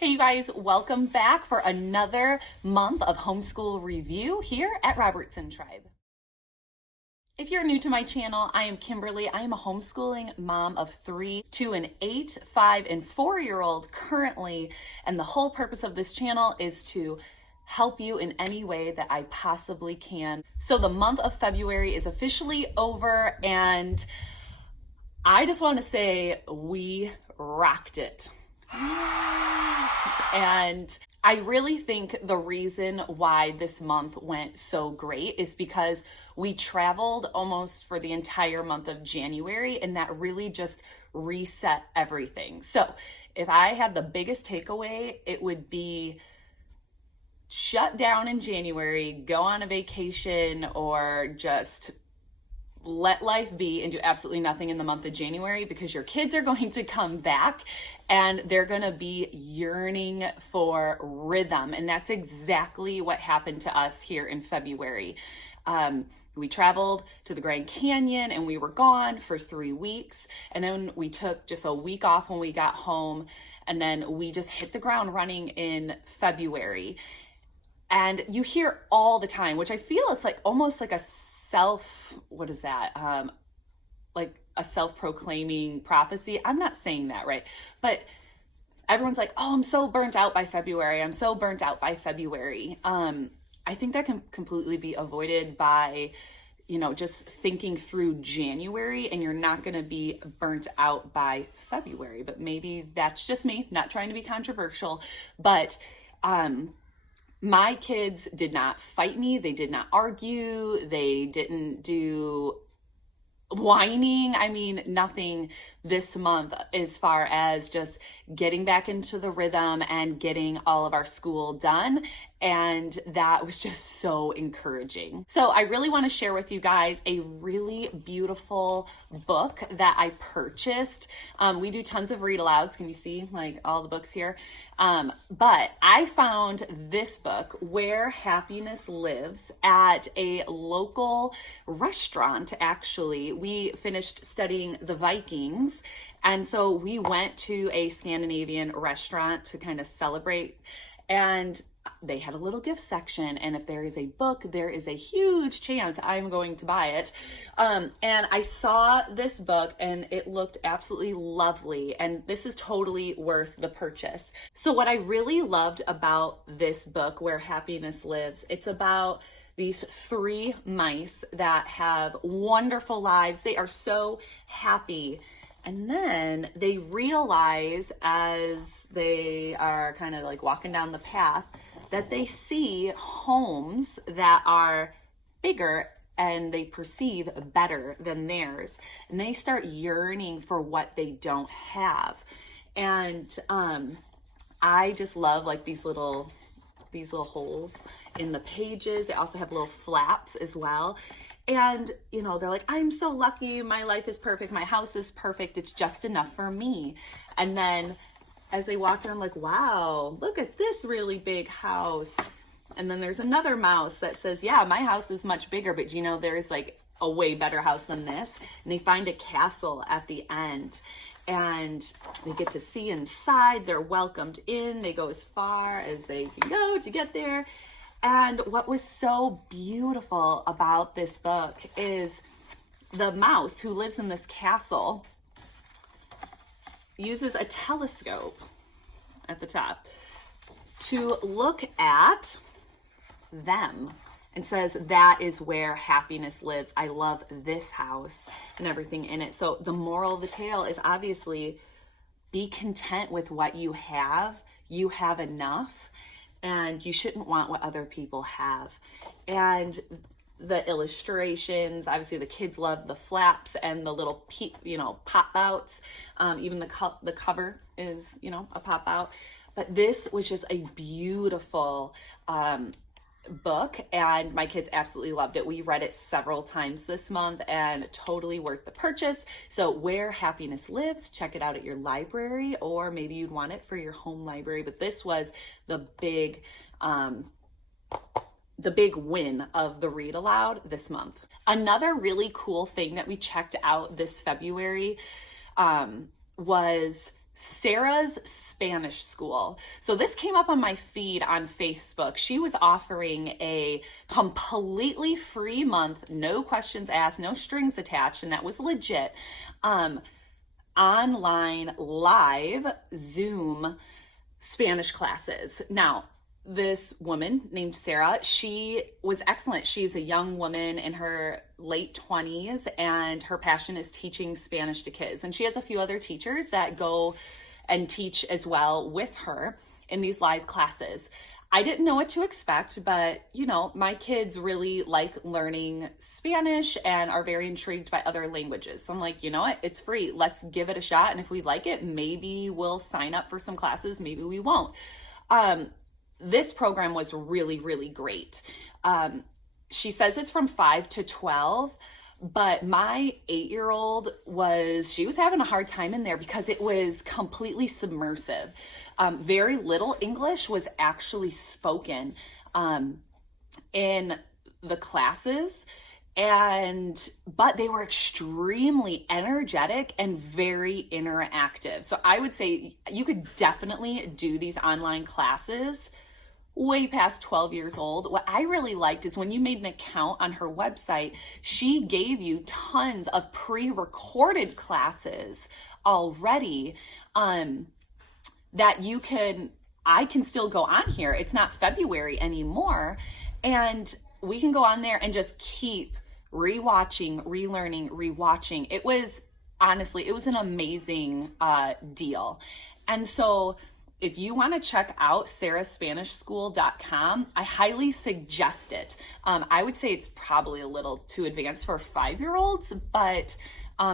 Hey you guys, welcome back for another month of homeschool review here at Robertson Tribe. If you're new to my channel, I am Kimberly. I am a homeschooling mom of 3 to an 8, 5, and 4-year-old currently, and the whole purpose of this channel is to help you in any way that I possibly can. So the month of February is officially over, and I just want to say we rocked it. And I really think the reason why this month went so great is because we traveled almost for the entire month of January, and that really just reset everything. So if I had the biggest takeaway, it would be shut down in January, go on a vacation, or just let life be and do absolutely nothing in the month of January, because your kids are going to come back and they're going to be yearning for rhythm. And that's exactly what happened to us here in February. We traveled to the Grand Canyon and we were gone for 3 weeks. And then we took just a week off when we got home. And then we just hit the ground running in February. And you hear all the time, which I feel it's like almost like a like a self-proclaiming prophecy. I'm not saying that, right? But everyone's like, oh, I'm so burnt out by February. I'm so burnt out by February. I think that can completely be avoided by, just thinking through January, and you're not going to be burnt out by February. But maybe that's just me, not trying to be controversial, but, my kids did not fight me. They did not argue. They didn't do whining. I mean, nothing this month as far as just getting back into the rhythm and getting all of our school done. And that was just so encouraging. So I really want to share with you guys a really beautiful book that I purchased. We do tons of read alouds. Can you see like all the books here? But I found this book, Where Happiness Lives, at a local restaurant. Actually, we finished studying the Vikings, and so we went to a Scandinavian restaurant to kind of celebrate, and they had a little gift section, and if there is a book, there is a huge chance I'm going to buy it. And I saw this book and it looked absolutely lovely, and this is totally worth the purchase. So what I really loved about this book, Where Happiness Lives, it's about these 3 mice that have wonderful lives. They are so happy. And then they realize, as they are kind of like walking down the path, that they see homes that are bigger and they perceive better than theirs. And they start yearning for what they don't have. And I just love like these little holes in the pages. They also have little flaps as well. And, they're like, I'm so lucky. My life is perfect. My house is perfect. It's just enough for me. And then as they walk down, like, wow, look at this really big house. And then there's another mouse that says, yeah, my house is much bigger, but there's like a way better house than this. And they find a castle at the end, and they get to see inside. They're welcomed in. They go as far as they can go to get there. And what was so beautiful about this book is the mouse who lives in this castle uses a telescope at the top to look at them and says, that is where happiness lives. I love this house and everything in it. So the moral of the tale is obviously be content with what you have. You have enough. And you shouldn't want what other people have. And the illustrations, obviously the kids love the flaps and the little pop outs. Even the cover is a pop out. But this was just a beautiful book, and my kids absolutely loved it. We read it several times this month, and totally worth the purchase. So Where Happiness Lives, check it out at your library, or maybe you'd want it for your home library. But this was the big win of the read aloud this month. Another really cool thing that we checked out this February was Sarah's Spanish School. So this came up on my feed on Facebook. She was offering a completely free month, no questions asked, no strings attached, and that was legit, online live Zoom Spanish classes. Now, this woman named Sarah, she was excellent. She's a young woman in her late 20s, and her passion is teaching Spanish to kids. And she has a few other teachers that go and teach as well with her in these live classes. I didn't know what to expect, but you know, my kids really like learning Spanish and are very intrigued by other languages. So I'm like, you know what? It's free. Let's give it a shot. And if we like it, maybe we'll sign up for some classes. Maybe we won't. This program was really, really great. She says it's from 5 to 12, but my 8-year-old she was having a hard time in there because it was completely submersive. Very little English was actually spoken in the classes, but they were extremely energetic and very interactive. So I would say you could definitely do these online classes way past 12 years old. What I really liked is when you made an account on her website, she gave you tons of pre-recorded classes already that I can still go on here. It's not February anymore. And we can go on there and just keep rewatching, relearning, rewatching. It was an amazing deal. And so if you want to check out sarahspanishschool.com, I highly suggest it. I would say it's probably a little too advanced for 5-year-olds, but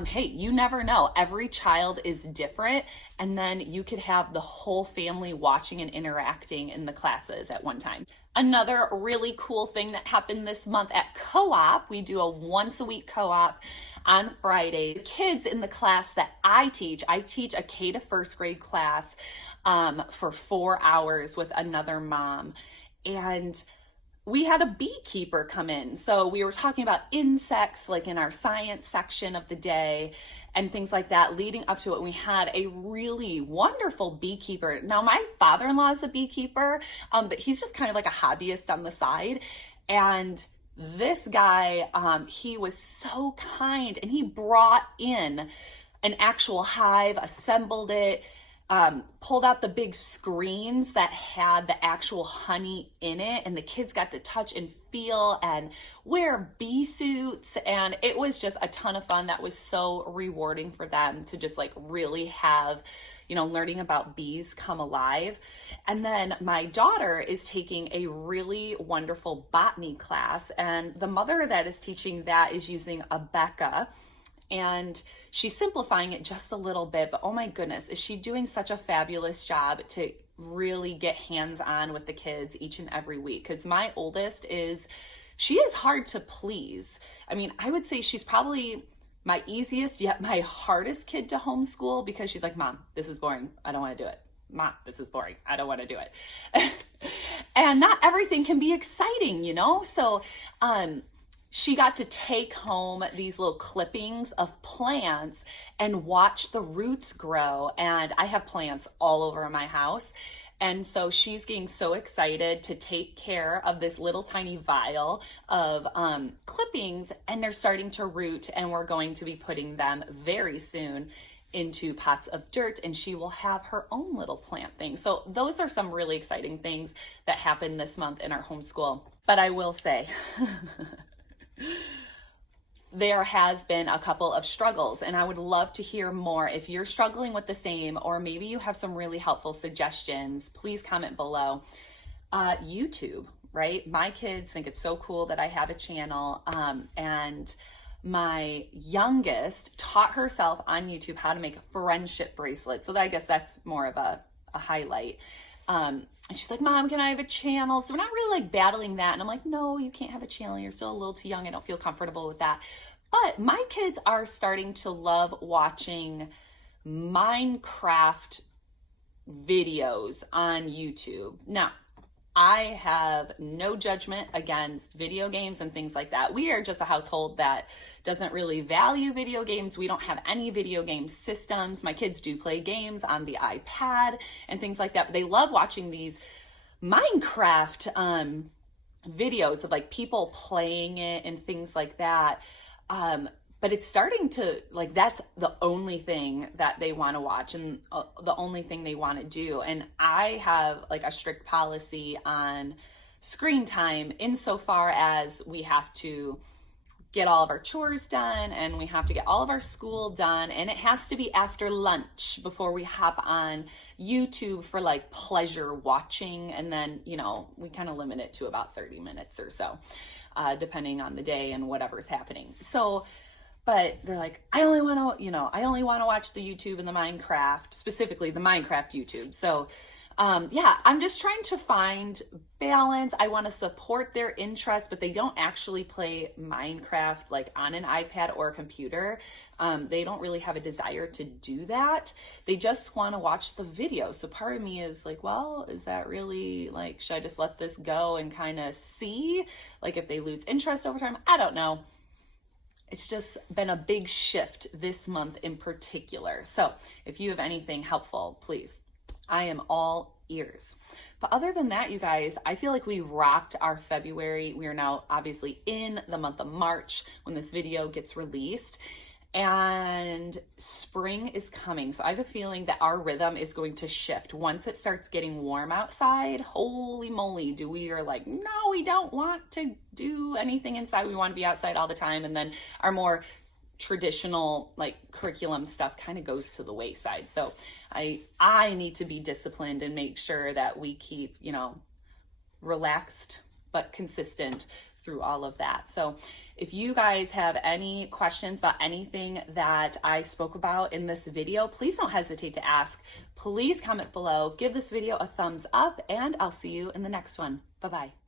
hey, you never know. Every child is different, and then you could have the whole family watching and interacting in the classes at one time. Another really cool thing that happened this month at co-op, we do a once-a-week co-op on Friday. The kids in the class that I teach a K to first grade class for 4 hours with another mom. And we had a beekeeper come in. So we were talking about insects, like in our science section of the day and things like that leading up to it. We had a really wonderful beekeeper. Now, my father-in-law is a beekeeper, but he's just kind of like a hobbyist on the side. And this guy, he was so kind, and he brought in an actual hive, assembled it, pulled out the big screens that had the actual honey in it, and the kids got to touch and feel and wear bee suits, and it was just a ton of fun. That was so rewarding for them to just like really have, learning about bees come alive. And then my daughter is taking a really wonderful botany class, and the mother that is teaching that is using a Becca. And she's simplifying it just a little bit, but oh my goodness, is she doing such a fabulous job to really get hands-on with the kids each and every week. Because my oldest she is hard to please. I mean, I would say she's probably my easiest yet my hardest kid to homeschool, because she's like, Mom, this is boring. I don't want to do it. Mom, this is boring. I don't want to do it. And not everything can be exciting, So, she got to take home these little clippings of plants and watch the roots grow. And I have plants all over my house. And so she's getting so excited to take care of this little tiny vial of clippings, and they're starting to root, and we're going to be putting them very soon into pots of dirt, and she will have her own little plant thing. So those are some really exciting things that happened this month in our homeschool. But I will say, there has been a couple of struggles, and I would love to hear more. If you're struggling with the same, or maybe you have some really helpful suggestions, please comment below. YouTube, right? My kids think it's so cool that I have a channel, and my youngest taught herself on YouTube how to make friendship bracelets. So I guess that's more of a highlight. And she's like, Mom, can I have a channel? So we're not really like battling that. And I'm like, no, you can't have a channel. You're still a little too young. I don't feel comfortable with that. But my kids are starting to love watching Minecraft videos on YouTube. Now, I have no judgment against video games and things like that. We are just a household that doesn't really value video games. We don't have any video game systems. My kids do play games on the iPad and things like that, but they love watching these Minecraft videos of like people playing it and things like that. But it's starting to, like, that's the only thing that they want to watch and the only thing they want to do. And I have like a strict policy on screen time insofar as we have to get all of our chores done and we have to get all of our school done, and it has to be after lunch before we hop on YouTube for like pleasure watching. And then, you know, we kind of limit it to about 30 minutes or so, depending on the day and whatever's happening. So, but they're like, I only want to watch the YouTube and the Minecraft, specifically the Minecraft YouTube. So yeah, I'm just trying to find balance. I want to support their interest, but they don't actually play Minecraft like on an iPad or a computer. They don't really have a desire to do that. They just want to watch the video. So part of me is like, well, is that really like, should I just let this go and kind of see like if they lose interest over time? I don't know. It's just been a big shift this month in particular. So if you have anything helpful, please, I am all ears. But other than that, you guys, I feel like we rocked our February. We are now obviously in the month of March when this video gets released, and spring is coming. So I have a feeling that our rhythm is going to shift once it starts getting warm outside. Holy moly, we are like, no, we don't want to do anything inside. We want to be outside all the time. And then our more traditional like curriculum stuff kind of goes to the wayside. So I need to be disciplined and make sure that we keep, you know, relaxed but consistent through all of that. So if you guys have any questions about anything that I spoke about in this video, please don't hesitate to ask. Please comment below, give this video a thumbs up, and I'll see you in the next one. Bye-bye.